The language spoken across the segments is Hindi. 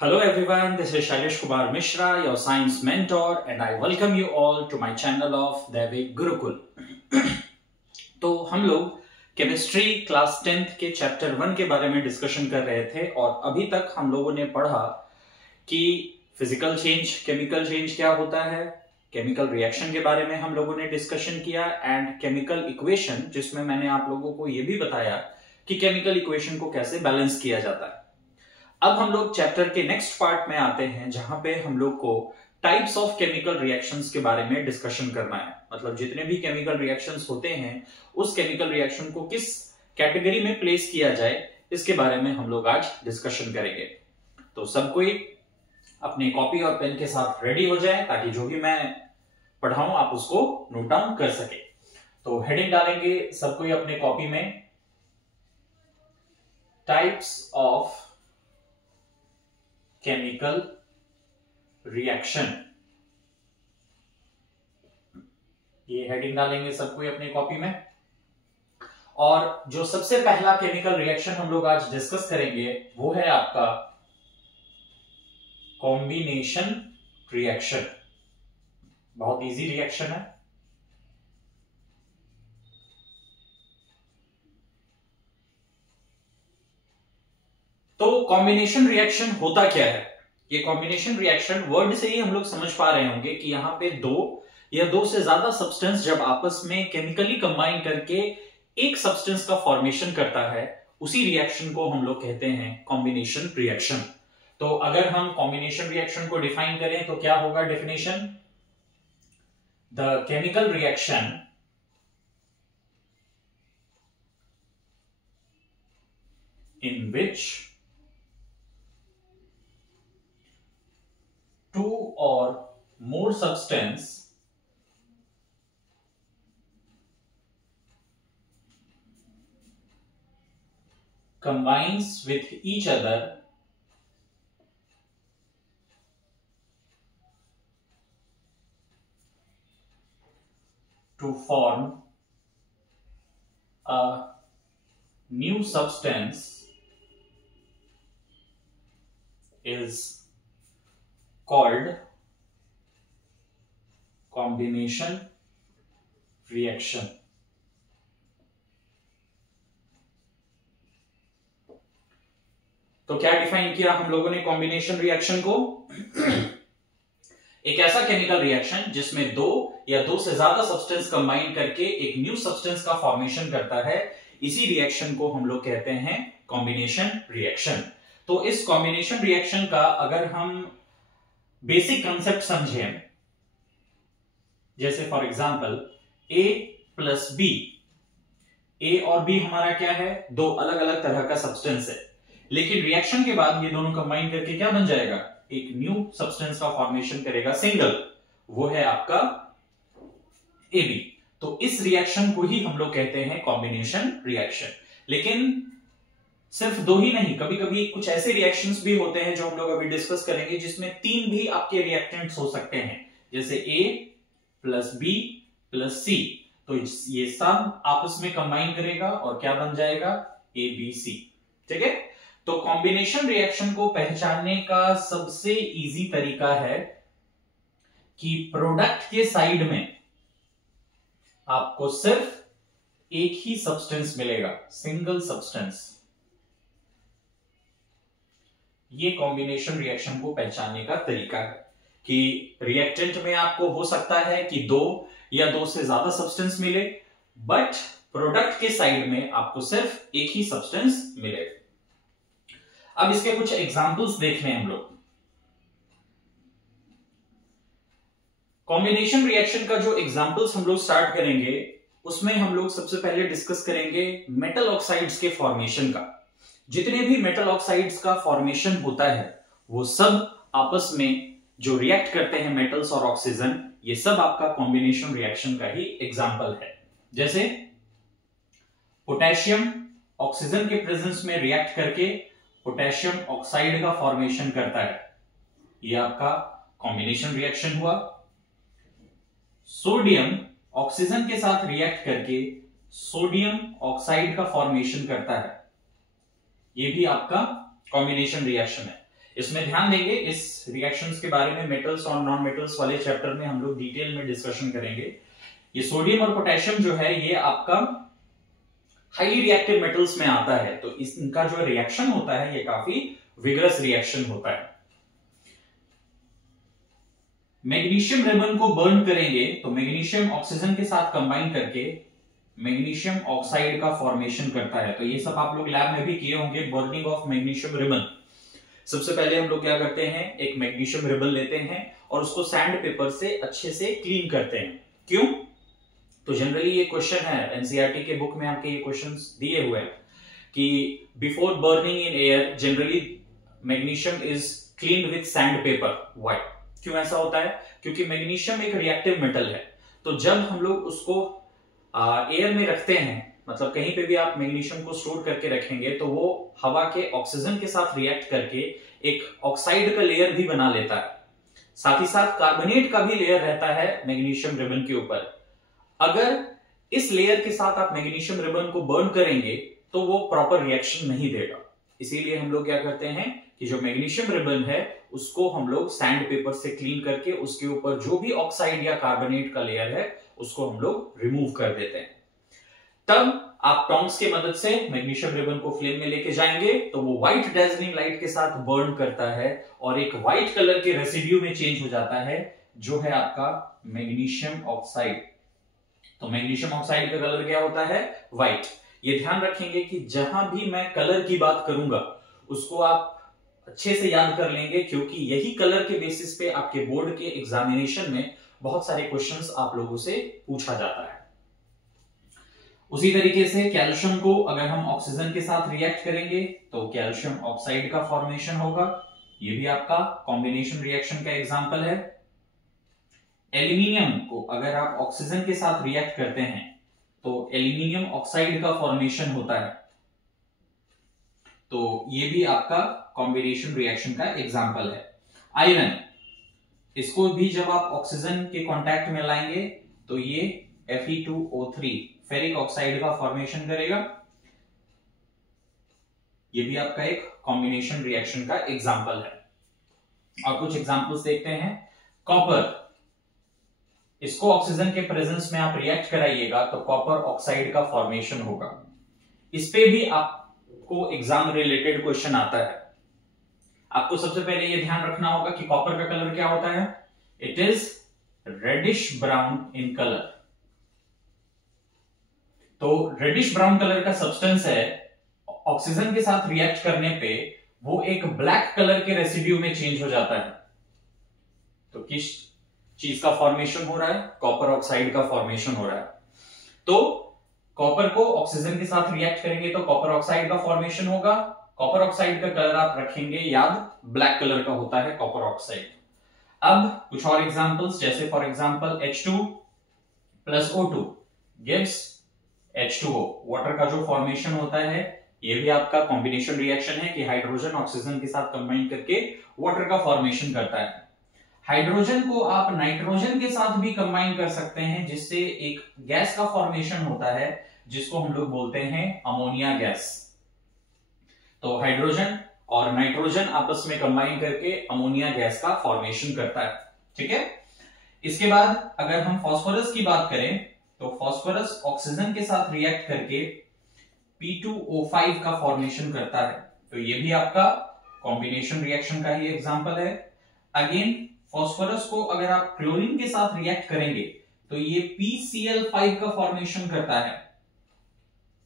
Hello everyone, this is Shailesh Kumar Mishra, your science mentor, and I welcome you all to my channel of Daivik Gurukul. तो हम लोग केमिस्ट्री क्लास 10th के चैप्टर 1 के बारे में डिस्कशन कर रहे थे और अभी तक हम लोगों ने पढ़ा कि फिजिकल चेंज, केमिकल चेंज क्या होता है, केमिकल रिएक्शन के बारे में हम लोगों ने डिस्कशन किया एंड केमिकल इक्वेशन, जिसमें मैंने आप लोगों को यह भी बताया कि केमिकल इक्वेशन को कैसे बैलेंस किया जाता है। अब हम लोग चैप्टर के नेक्स्ट पार्ट में आते हैं जहां पे हम लोग को टाइप्स ऑफ केमिकल रिएक्शंस के बारे में डिस्कशन करना है। मतलब जितने भी केमिकल रिएक्शंस होते हैं उस केमिकल रिएक्शन को किस कैटेगरी में प्लेस किया जाए, इसके बारे में हम लोग आज डिस्कशन करेंगे। तो सब कोई अपने कॉपी और पेन के साथ रेडी हो जाए ताकि जो भी मैं पढ़ाऊं आप उसको नोट डाउन कर सके। तो हेडिंग डालेंगे सब कोई अपने कॉपी में, टाइप्स ऑफ केमिकल रिएक्शन। ये हेडिंग डालेंगे सब कोई अपनी कॉपी में। और जो सबसे पहला केमिकल रिएक्शन हम लोग आज डिस्कस करेंगे वो है आपका कॉम्बिनेशन रिएक्शन। बहुत इजी रिएक्शन है। तो कॉम्बिनेशन रिएक्शन होता क्या है? ये कॉम्बिनेशन रिएक्शन वर्ड से ही हम लोग समझ पा रहे होंगे कि यहाँ पे दो या दो से ज्यादा सब्सटेंस जब आपस में केमिकली कंबाइन करके एक सब्सटेंस का फॉर्मेशन करता है, उसी रिएक्शन को हम लोग कहते हैं कॉम्बिनेशन रिएक्शन। तो अगर हम कॉम्बिनेशन रिएक्शन को डिफाइन करें तो क्या होगा definition? The chemical reaction in which two or more substance combines with each other to form a new substance is called combination reaction। तो क्या डिफाइन किया हम लोगों ने कॉम्बिनेशन रिएक्शन को? एक ऐसा केमिकल रिएक्शन जिसमें दो या दो से ज्यादा सब्सटेंस कंबाइन करके एक न्यू सब्सटेंस का फॉर्मेशन करता है, इसी रिएक्शन को हम लोग कहते हैं कॉम्बिनेशन रिएक्शन। तो इस कॉम्बिनेशन रिएक्शन का अगर हम बेसिक कंसेप्ट समझें, जैसे for example A plus B, A और बी हमारा क्या है? दो अलग अलग तरह का सब्सटेंस है, लेकिन रिएक्शन के बाद ये दोनों कंबाइन करके क्या बन जाएगा? एक न्यू सब्सटेंस का फॉर्मेशन करेगा सिंगल, वो है आपका AB। तो इस रिएक्शन को ही हम लोग कहते हैं कॉम्बिनेशन रिएक्शन। लेकिन सिर्फ दो ही नहीं, कभी कभी कुछ ऐसे रिएक्शंस भी होते हैं जो हम लोग अभी डिस्कस करेंगे जिसमें तीन भी आपके रिएक्टेंट्स हो सकते हैं, जैसे A प्लस बी प्लस सी। तो ये सब आपस में कंबाइन करेगा और क्या बन जाएगा? ABC। ठीक है। तो कॉम्बिनेशन रिएक्शन को पहचानने का सबसे इजी तरीका है कि प्रोडक्ट के साइड में आपको सिर्फ एक ही सब्सटेंस मिलेगा, सिंगल सब्सटेंस। ये कॉम्बिनेशन रिएक्शन को पहचानने का तरीका है कि रिएक्टेंट में आपको हो सकता है कि दो या दो से ज्यादा सब्सटेंस मिले, बट प्रोडक्ट के साइड में आपको सिर्फ एक ही सब्सटेंस मिले। अब इसके कुछ एग्जांपल्स देख रहे हैं हम लोग। कॉम्बिनेशन रिएक्शन का जो एग्जांपल्स हम लोग स्टार्ट करेंगे उसमें हम लोग सबसे पहले डिस्कस करेंगे मेटल ऑक्साइड्स के फॉर्मेशन का। जितने भी मेटल ऑक्साइड्स का फॉर्मेशन होता है वो सब आपस में जो रिएक्ट करते हैं मेटल्स और ऑक्सीजन, ये सब आपका कॉम्बिनेशन रिएक्शन का ही एग्जांपल है। जैसे पोटेशियम ऑक्सीजन के प्रेजेंस में रिएक्ट करके पोटेशियम ऑक्साइड का फॉर्मेशन करता है, ये आपका कॉम्बिनेशन रिएक्शन हुआ। सोडियम ऑक्सीजन के साथ रिएक्ट करके सोडियम ऑक्साइड का फॉर्मेशन करता है, ये भी आपका कॉम्बिनेशन रिएक्शन है। इसमें ध्यान देंगे, इस रिएक्शंस के बारे में मेटल्स और नॉन मेटल्स वाले चैप्टर में हम लोग डिटेल में डिस्कशन करेंगे। ये सोडियम और पोटेशियम जो है ये आपका हाईली रिएक्टिव मेटल्स में आता है, तो इनका जो रिएक्शन होता है ये काफी विगरस रिएक्शन होता है। मैग्नीशियम रिबन को बर्न करेंगे तो मैग्नीशियम ऑक्सीजन के साथ कंबाइन करके मैग्नीशियम ऑक्साइड का फॉर्मेशन करता है। तो ये सब आप लोग लैब में भी किए होंगे, बर्निंग ऑफ मैग्नीशियम रिबन। सबसे पहले हम लोग क्या करते हैं, एक मैग्नीशियम रिबन लेते हैं और उसको सैंड पेपर से अच्छे से क्लीन करते हैं। क्यों? तो जनरली ये क्वेश्चन है, एनसीईआरटी के बुक में आपके ये क्वेश्चंस दिए हुए हैं कि before burning in air generally magnesium is cleaned with sand paper. Why? क्यों ऐसा होता है? क्योंकि मैग्नीशियम एक रिएक्टिव मेटल है, तो जब हम लोग उसको एयर में रखते हैं, मतलब कहीं पे भी आप मैग्नीशियम को स्टोर करके रखेंगे तो वो हवा के ऑक्सीजन के साथ रिएक्ट करके एक ऑक्साइड का लेयर भी बना लेता है, साथ ही साथ कार्बोनेट का भी लेयर रहता है मैग्नीशियम रिबन के ऊपर। अगर इस लेयर के साथ आप मैग्नीशियम रिबन को बर्न करेंगे तो वो प्रॉपर रिएक्शन नहीं देगा। इसीलिए हम लोग क्या करते हैं कि जो मैग्नीशियम रिबन है उसको हम लोग सैंड पेपर से क्लीन करके उसके ऊपर जो भी ऑक्साइड या कार्बोनेट का लेयर है उसको हम लोग रिमूव कर देते हैं। तब आप टोंग्स की मदद से मैग्नीशियम रिबन को फ्लेम में लेके जाएंगे तो वो व्हाइट डेजलिंग लाइट के साथ बर्न करता है और एक व्हाइट कलर के रेसिड्यू में चेंज हो जाता है जो है आपका मैग्नीशियम ऑक्साइड। तो मैग्नीशियम ऑक्साइड का कलर क्या होता है? व्हाइट। ये ध्यान रखेंगे कि जहां भी मैं कलर की बात करूंगा उसको आप अच्छे से याद कर लेंगे, क्योंकि यही कलर के बेसिस पे आपके बोर्ड के एग्जामिनेशन में बहुत सारे क्वेश्चंस आप लोगों से पूछा जाता है। उसी तरीके से कैल्शियम को अगर हम ऑक्सीजन के साथ रिएक्ट करेंगे तो कैल्शियम ऑक्साइड का फॉर्मेशन होगा। ये भी आपका कॉम्बिनेशन रिएक्शन का एग्जांपल है। एल्यूमिनियम को अगर आप ऑक्सीजन के साथ रिएक्ट करते हैं तो एल्यूमिनियम ऑक्साइड का फॉर्मेशन होता है। तो ये भी आपका कॉम्बिनेशन रिएक्शन का एग्जांपल है। आयरन, इसको भी जब आप ऑक्सीजन के कांटेक्ट में लाएंगे तो ये Fe2O3 फेरिक ऑक्साइड का फॉर्मेशन करेगा। ये भी आपका एक कॉम्बिनेशन रिएक्शन का एग्जांपल है। और कुछ एग्जांपल्स देखते हैं। कॉपर, इसको ऑक्सीजन के प्रेजेंस में आप रिएक्ट कराइएगा तो कॉपर ऑक्साइड का फॉर्मेशन होगा। इस पे भी आपको एग्जाम रिलेटेड क्वेश्चन आता है। आपको सबसे पहले ये ध्यान रखना होगा कि कॉपर का कलर क्या होता है? It is reddish brown in colour. तो रेडिश ब्राउन कलर का सब्सटेंस है, ऑक्सीजन के साथ रिएक्ट करने पे वो एक ब्लैक कलर के रेसिड्यू में चेंज हो जाता है। तो किस चीज का फॉर्मेशन हो रहा है? कॉपर ऑक्साइड का फॉर्मेशन हो रहा है। तो कॉपर को ऑक्सीजन के साथ रिएक्ट करेंगे तो कॉपर ऑक्साइड का फॉर्मेशन होगा। कॉपर ऑक्साइड का कलर आप रखेंगे याद, ब्लैक कलर का होता है कॉपर ऑक्साइड। अब कुछ और एग्जांपल्स, जैसे for example H2 plus O2 gives H2O। Water का जो फॉर्मेशन होता है ये भी आपका कॉम्बिनेशन रिएक्शन है कि हाइड्रोजन ऑक्सीजन के साथ कंबाइन करके वाटर का फॉर्मेशन करता है। हाइड्रोजन को आप नाइट्रोजन के साथ भी कंबाइन कर सकते हैं जिससे एक गैस का फॉर्मेशन होता है जिसको हम लोग बोलते हैं अमोनिया गैस। तो हाइड्रोजन और नाइट्रोजन आपस में कंबाइन करके अमोनिया गैस का फॉर्मेशन करता है। ठीक है। इसके बाद अगर हम फास्फोरस की बात करें तो फास्फोरस ऑक्सीजन के साथ रिएक्ट करके P2O5 का फॉर्मेशन करता है। तो ये भी आपका कॉम्बिनेशन रिएक्शन का ही एग्जांपल है। अगेन फास्फोरस को अगर आप क्लोरीन के साथ रिएक्ट करेंगे तो ये PCl5 का फॉर्मेशन करता है।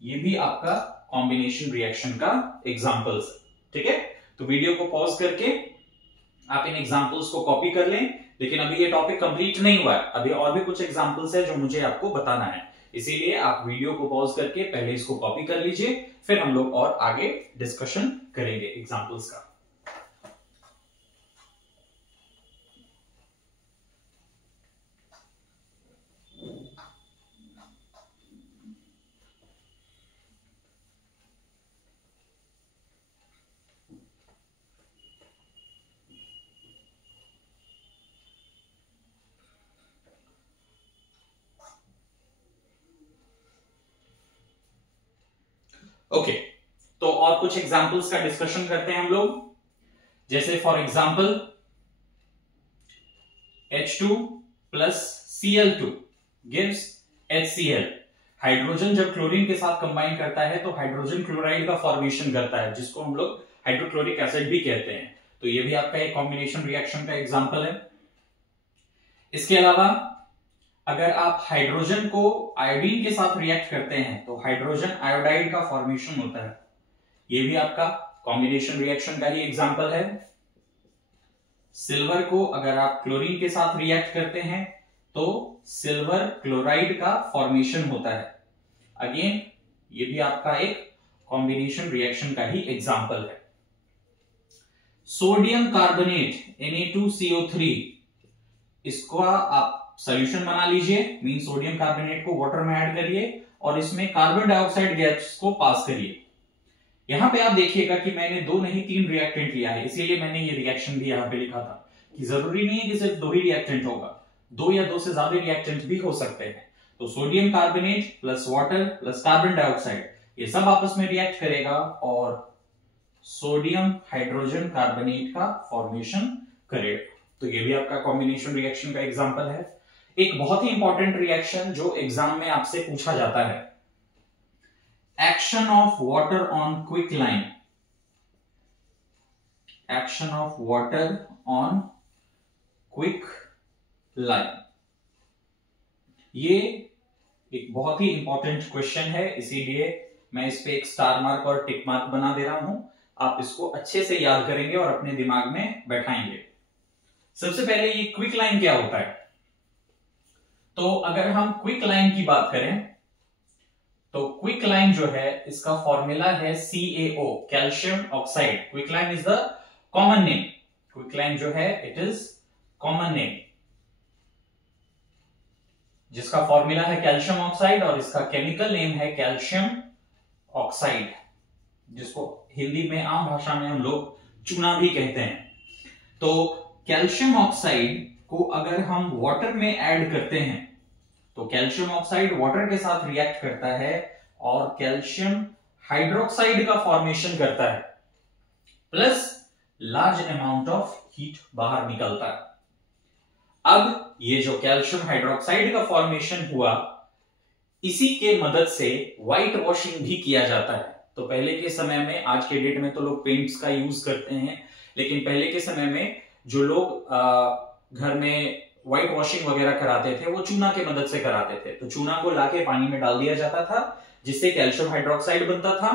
ये भी आपका कॉम्बिनेशन रिएक्शन का एग्जांपल्स है। ठीक है। तो वीडियो को पॉज करके आप इन एग्जांपल्स को कॉपी कर लें, लेकिन अभी ये टॉपिक कंप्लीट नहीं हुआ है, अभी और भी कुछ एग्जांपल्स है जो मुझे आपको बताना है। इसीलिए आप वीडियो को पॉज करके पहले इसको कॉपी कर लीजिए, फिर हम लोग और आगे डिस्कशन करेंगे एग्जांपल्स का। ओके, तो और कुछ एग्जांपल्स का डिस्कशन करते हैं हम लोग। जैसे for example H2 plus Cl2 gives HCl। Hydrogen जब क्लोरीन के साथ कंबाइन करता है तो हाइड्रोजन क्लोराइड का फॉर्मेशन करता है, जिसको हम लोग हाइड्रोक्लोरिक एसिड भी कहते हैं। तो ये भी आपका एक कॉम्बिनेशन रिएक्शन का एग्जांपल है। इसके अलावा अगर आप हाइड्रोजन को आयोडीन के साथ रिएक्ट करते हैं तो हाइड्रोजन आयोडाइड का फॉर्मेशन होता है। ये भी आपका कॉम्बिनेशन रिएक्शन का ही एग्जांपल है। सिल्वर को अगर आप क्लोरीन के साथ रिएक्ट करते हैं तो सिल्वर क्लोराइड का फॉर्मेशन होता है। अगेन ये भी आपका एक कॉम्बिनेशन रिएक्शन का ही एग्जांपल है। सोडियम कार्बोनेट Na2CO3, इसको आप सॉल्यूशन बना लीजिए, मीन सोडियम कार्बोनेट को वाटर में ऐड करिए और इसमें कार्बन डाइऑक्साइड गैस को पास करिए। यहां पे आप देखिएगा कि मैंने 2 नहीं 3 रिएक्टेंट लिया है, इसीलिए मैंने ये रिएक्शन भी यहां पे लिखा था कि जरूरी नहीं है कि सिर्फ 2 ही रिएक्टेंट होगा, 2 या 2 से ज्यादा रिएक्टेंट भी हो सकते हैं। तो sodium carbonate plus water plus carbon dioxide ये सब आपस में रिएक्ट करेगा और सोडियम हाइड्रोजन कार्बोनेट का फॉर्मेशन करेगा। तो ये भी आपका कॉम्बिनेशन रिएक्शन का एग्जांपल है। एक बहुत ही इंपॉर्टेंट रिएक्शन जो एग्जाम में आपसे पूछा जाता है, action of water on quicklime. Action of water on quicklime, ये एक बहुत ही इंपॉर्टेंट क्वेश्चन है, इसीलिए मैं इस पे एक स्टार मार्क और टिक मार्क बना दे रहा हूं। आप इसको अच्छे से याद करेंगे और अपने दिमाग में बैठाएंगे। सबसे पहले ये क्विक लाइन क्या होता है? तो अगर हम क्विक लाइन की बात करें तो क्विक लाइन जो है इसका फॉर्मूला है CaO, calcium oxide. Quick line is the common name. Quick line जो है इट इज कॉमन नेम, जिसका फॉर्मूला है कैल्शियम ऑक्साइड और इसका केमिकल नेम है कैल्शियम ऑक्साइड, जिसको हिंदी में आम भाषा में हम लोग चूना भी कहते हैं। तो कैल्शियम ऑक्साइड को अगर हम वाटर में ऐड करते हैं तो कैल्शियम ऑक्साइड वाटर के साथ रिएक्ट करता है और कैल्शियम हाइड्रोक्साइड का फॉर्मेशन करता है, plus large amount of heat बाहर निकलता है। अब ये जो कैल्शियम हाइड्रोक्साइड का फॉर्मेशन हुआ, इसी के मदद से व्हाइट वॉशिंग भी किया जाता है। तो पहले के समय में, आज के डेट में तो लोग पेंट्स का यूज करते हैं, लेकिन पहले के समय में जो लोग घर में व्हाइट वॉशिंग वगैरह कराते थे वो चूना के मदद से कराते थे। तो चूना को लाके पानी में डाल दिया जाता था जिससे कैल्शियम हाइड्रोक्साइड बनता था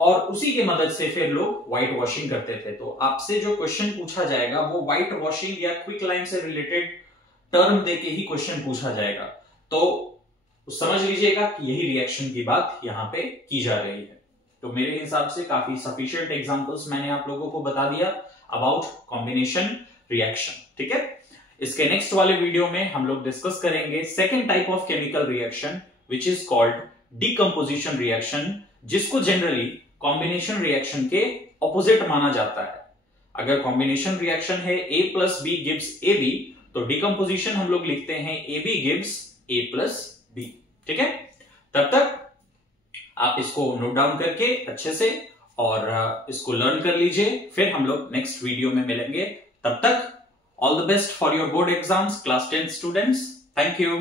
और उसी के मदद से फिर लोग व्हाइट वॉशिंग करते थे। तो आपसे जो क्वेश्चन पूछा जाएगा वो व्हाइट वॉशिंग या क्विक लाइन से रिलेटेड टर्म देके ही क्वेश्चन पूछा जाएगा। तो समझ लीजिएगा कि यही रिएक्शन की बात यहां पे की जा रही है। तो मेरे हिसाब से काफी सफिशिएंट एग्जांपल्स मैंने आप लोगों को बता दिया अबाउट कॉम्बिनेशन रिएक्शन, ठीक है। इसके नेक्स्ट वाले वीडियो में हम लोग डिस्कस करेंगे second type of chemical reaction which is called decomposition reaction, जिसको जनरली कॉम्बिनेशन रिएक्शन के ऑपोजिट माना जाता है। अगर कॉम्बिनेशन रिएक्शन है A plus B gives AB, तो डीकंपोजिशन हम लोग लिखते हैं AB gives A plus B, ठीक है। तब तक आप इसको नोट डाउन करके अच्छे से और इसको लर्न कर लीजिए, फिर हम लोग नेक्स्ट वीडियो में मिलेंगे। तब तक all the best for your board exams, class 10 students. Thank you.